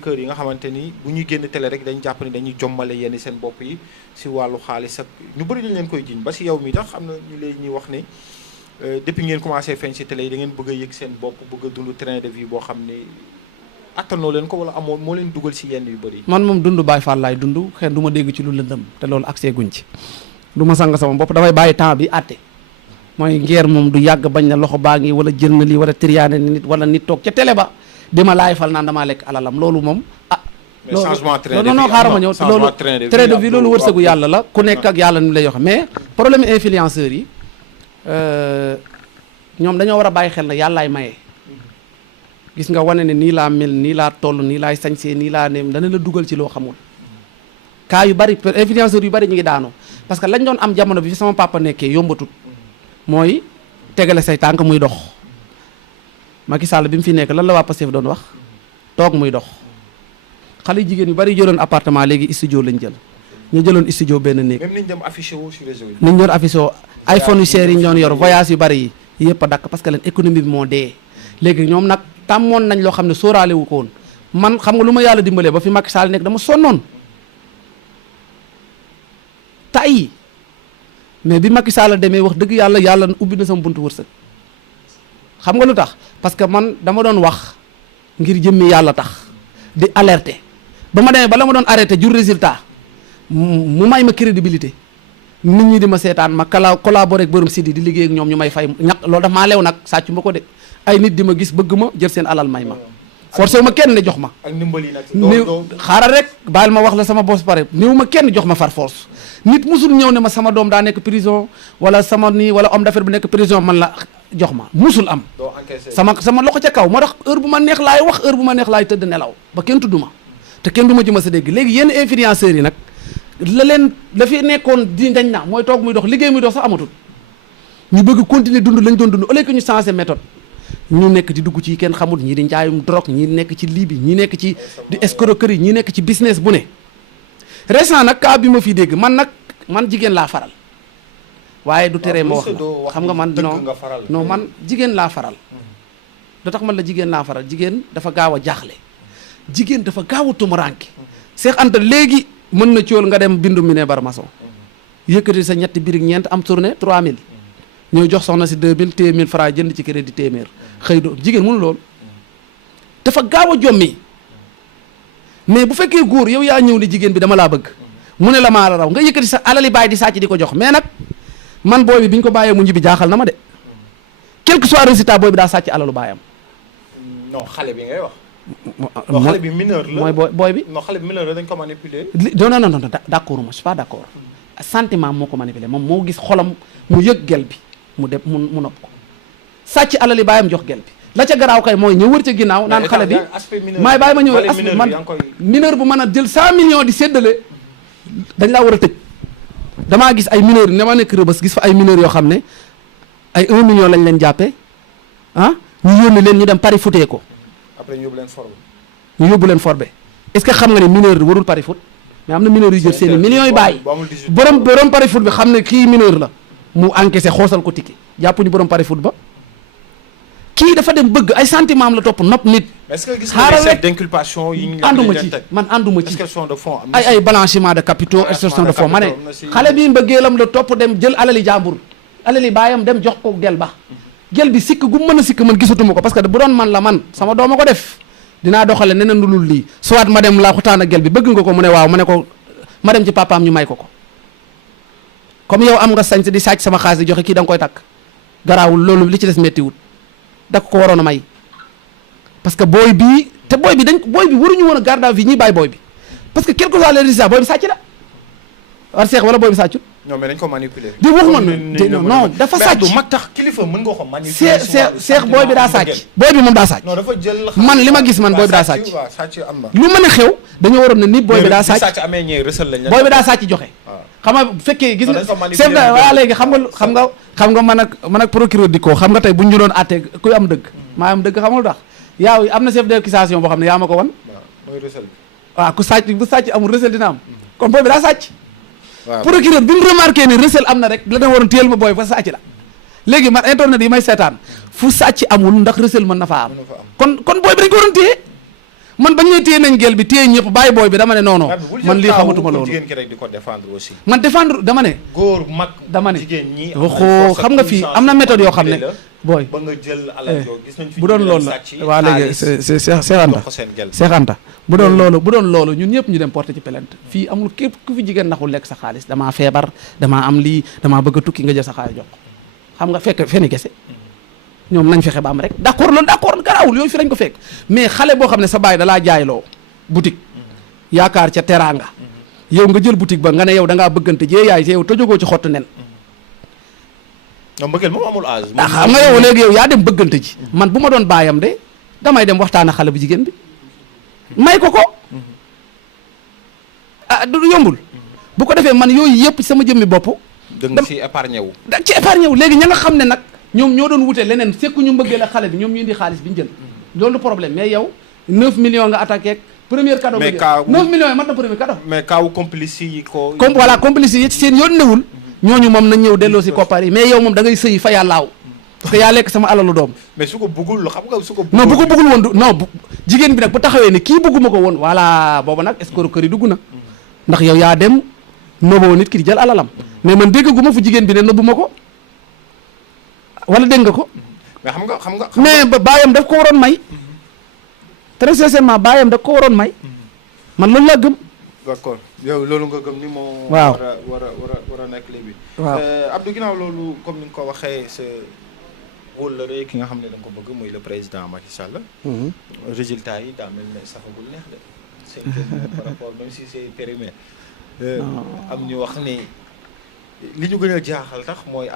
kër yi nga xamante ni bu ñuy génn télé rek dañ jàpp ni dañuy jommale yenn seen bopp yi si wàllu xaalis ak ñu bëri dañ leen koy jiñ ba si yow mi tax am na ñu lay ñuy wax ne depuis ngeen commencé feeñ si télé yi da ngeen bëgg a yëg seen bopp bëgg a dund train de vie boo xam ne attanoo leen ko wala amoo moo leen dugal si yenn yu bëri. man moom dund Baay Faal laay dund xëy du ma dégg ci lu lëndëm te loolu accès guñ ci du ma sang sama bopp damay bàyyi temps bi àtte mooy ngeer moom du yàgg bañ na loxo baa ngi wala jël na lii wala triyaane nit wala nit toog ca télé ba di ma laay fal naan damaa lekk alalam loolu moom mais changement train de vie non xaaral ma ñëw loolu train de vie loolu wërsëgu yàlla la ku nekk ak yàlla ni lay wax mais problème influenceurs yi ñoom dañoo war a bàyyi xel na yàllaay maye gis nga wane ne nii laa mel nii laa toll nii laay sañsee nii laa ne dana la dugal ci loo xamul cas yu bari influenceurs yu bari ñu ngi daanu parce que lañ doon am jamono bi fi sama papa nekkee yombatut mooy tegale say tànk muy dox Macky Sall bi mu fi nekk lan la waa Pastef doon wax toog muy dox xale jigéen yu bari jëloon appartement léegi studio lañ jël ñu jëloon studio benn néeg. même niñ dem affiché wu sur réseau yi. niñ doon affiché wu iPhone yu cher yi ñu doon yor voyage yu bari yi yëpp a dakk parce que leen économie bi moo dee léegi ñoom nag tàmmoon nañ loo xam ne sóoraale wu ko woon man xam nga lu ma yàlla dimbalee ba fi Macky Sall nekk dama sonnoon tay mais bi Macky Sall demee wax dëgg yàlla yàlla ubbi na sama buntu wërsëg xam nga lu tax parce que man dama doon wax ngir jëmmi yàlla tax di alerter ba ma demee bala ma doon arrêté jur résultat mu may ma crédibilité nit ñi di ma seetaan ma collaboré ak borom sidi di liggéey ak ñoom ñu may fay ñaq loolu daf maa leew nag sàccu ma ko de ay nit di ma gis bëgg ma jël seen alal may ma forcé wu ma kenn ne jox ma ak ndimbal yi nag xaaral rek baal ma wax la sama boss pare néew ma kenn jox ma far force nit musul ñëw ne ma sama doom daa nekk prison wala sama nii wala homme d'affaires bu nekk prison man la jox ma musul am sama loxo ca kaw moo tax heure bu ma neex laay wax heure bu ma neex laay tëdd nelaw ba kenn tudd ma te kenn du ma ci ma sa dégg léegi yenn influenceurs yi nag la leen la fi nekkoon di dañ na mooy toog muy dox liggéey muy dox sax amatul ñu bëgg continuer dund lañ doon dund au lieu que ñu changé méthode ñu nekk di dugg ci kenn xamul ñii di njaayum drogue ñii nekk ci lii bi ñii nekk ci di escroquerie ñii nekk ci business bu ne récent nag cas bi ma fi dégg man jigéen laa faral waaye du tere ma wax la xam nga man non man jigéen laa faral da tax man la jigéen laa faral jigéen dafa gaaw a jaaxle jigéen dafa gaaw a tumuranke Cheikh Anta léegi mën na cool nga dem bindu mi ne bar maçon yëkkati sa ñetti birig ñeent am tournée 3000 ñooy jox soxna si 2000 téye 1000 francs jënd ci crédit téeméer xëy do jigéen mënu loolu dafa gaaw a jommi mais bu fekkee góor yow yaa ñëw ni jigéen bi dama laa bëgg mu ne la maa la raw nga yëkkati sa alali baay di sàcc di ko jox mais nag man booy bi bi ñu ko bàyyee mu ñibbi jaaxal na ma de quel que soit résultat booy bi daa sàcc alalu baayam. non xale bi ngay wax. non xale bi mineur la mooy booy bi. non xale bi mineur la dañ ko manipuler. non d'accord ma je suis pas d'accord sentiment moo ko manipuler moom moo gis xolam mu yëg gel bi mu dem mu nopp ko sàcc alali baayam jox gel bi la ca garaaw kay mooy ñu wër ca ginnaaw naan xale bi maay bàyyi ma ñëw aspect man mineur bu mën a jël 100 millions di séddale dañ laa war a tëj damaa gis ay mineurs yi dama nekk Rëbës gis fa ay mineurs yoo xam ne ay 1 million lañ leen jàppee ñu yónni leen ñu dem Paris footee ko. après ñu yóbbu leen forbe. ñu yóbbu leen forbe est-ce que xam nga ne mineur warul Paris foot mais am na mineurs yu jël seen i millions yu bàyyi borom Paris foot bi xam ne kii mineur la mu encaissé xoosal ko tikki jàpp ñu borom Paris foot ba kii dafa dem bëgg ay sentiment am la topp nopp nit. est-ce que gis nga chef d'inculpation yi ñu ànduma ci man ànduma ci extorsion de fonds ay blanchiment de capitaux extorsion de fonds ma ne xale bi mbëggeelam la topp dem jël alali jàmbur alali baayam dem jox ko gel ba gel bi sikk gu mën a sikk man gisatuma ko parce que bu doon man la man sama dooma ko def dinaa doxale neneen lu lul lii soit ma dem laa xutaan ak gel bi bëgg nga ko mu ne waaw ma ne ko ma dem ci papaam ñu may ko comme yow am nga sañ di sàcc sama xaalis di joxe kii da nga koy takk garaawul loolu li ci des méttiwut da ko waroon a may parce que booy bi waruñu woon a garde à vue ñuy bàyyi booy bi parce que quel que soit le résultat booy bi sàcc la war seex wala booy bi sàccut. non mais dañ ko manipuler. di wax non dafa sàcc mais mag tax kilifa mën nga ko manipuler. seex booy bi daa sàcc. booy bi moom daa sàcc. non dafa jël man li ma gis man booy bi daa sàcc. sàcc am na. lu mën a xew dañoo waroon ne ni booy bi daa sàcc. sàcc amee ñëw rësal lañ la. booy bi daa sàcc joxe. xam nga bu fekkee gis nga chef de waa léegi xam nga man ak procureur di ko xam nga tey bu ñu doon àtte kuy am dëgg maa am dëgg xam nga lu tax yaaw am na chef d'accusation boo xam ne yaa ma ko wan mooy rësal bi waaw ku sàcc bu sàcc amul rësal dina am kon booy bi daa sàcc procureur bi mu remarqué ni rësal am na rek la da waroon téyel ma booy fa sàcc la léegi man internet yi may seetaan fu sàcc amul ndax rësal mën na faa am kon booy bi dañ ko waroon téye man bañ ne téye nañ gel bi téye ñëpp bàyyi booy bi dama ne non non man lii xamatuma loolu jigéen ki rek di ko défendre aussi. man défendre dama ne góor mag dama ne jigéen ñi waxoo xam nga fii am na méthode yoo xam ne booy ba nga jël alal yoo gis nañ fi bu doon loolu la waa léegi c'est Cheikh Anta bu doon loolu ñun ñëpp ñu dem porter ci plainte fii amul képp ku fi jigéen naxul lekk sa xaalis damaa feebar damaa am lii damaa bëgg a tukki nga jël sa xaalis jox xam nga fekk feni kese ñoom nañ fexe ba am rek d'accord loolu d'accord garaawul yooyu fi lañ ko fekk mais xale boo xam ne sa baay dalaa jaayloo boutique yaakaar ca teraanga yow nga jël boutique ba nga ne yow da ngaa bëggante jee yaay te yow tojogoo ci xottu nen non mbëggeel moom amul âge. xam nga yow léegi yow yaa dem bëggante ji man bu ma doon baayam de damay dem waxtaan ak xale bu jigéen bi may ko du yombul bu ko defee man yooyu yëpp sama jëmmi bopp da nga ci épargné wu da ci épargné wu léegi ña nga xam ne nag ñoom ñoo doon wute leneen sekku ñu mbëggee la xale bi ñoom ñu indi xaalis bi ñu jël loolu problème mais yow 9 millions nga attaqué ak premier cadeau mais 9 millions yi mat na premier cadeau mais kaawu complice yi ko comme voilà complice yi ci seen yoon newul ñooñu moom nañ ñëw delloo si koppar yi mais yow moom da ngay sëyi fa yàllaaw parce que yaa lekk sama alalu doom mais su ko bëggul xam nga su ko non bu ko bëggul woon non jigéen bi nag bu taxawee ne kii bëgguma ko woon voilà booba nag escroquerie dugg na ndax yow yaa dem nëboo nit ki di jël alalam mais man déggaguma fu jigéen bi ne nëbbuma ko wala dégg nga ko mais xam nga mais baayam daf ko waroon may très sincèrement baayam daf ko waroon may man loolu laa gëm d'accord yow loolu nga gëm ni moo waaw war a nekk léegi waaw Abdou ginnaaw loolu comme ni nga ko waxee sa wóllare ki nga xam ne da nga ko bëgg muy le président Macky Sall résultat yi daa mel ne safagul neex de c'est par rapport même si c'est périmé am ñu wax ni li ñu gën a jaaxal tax mooy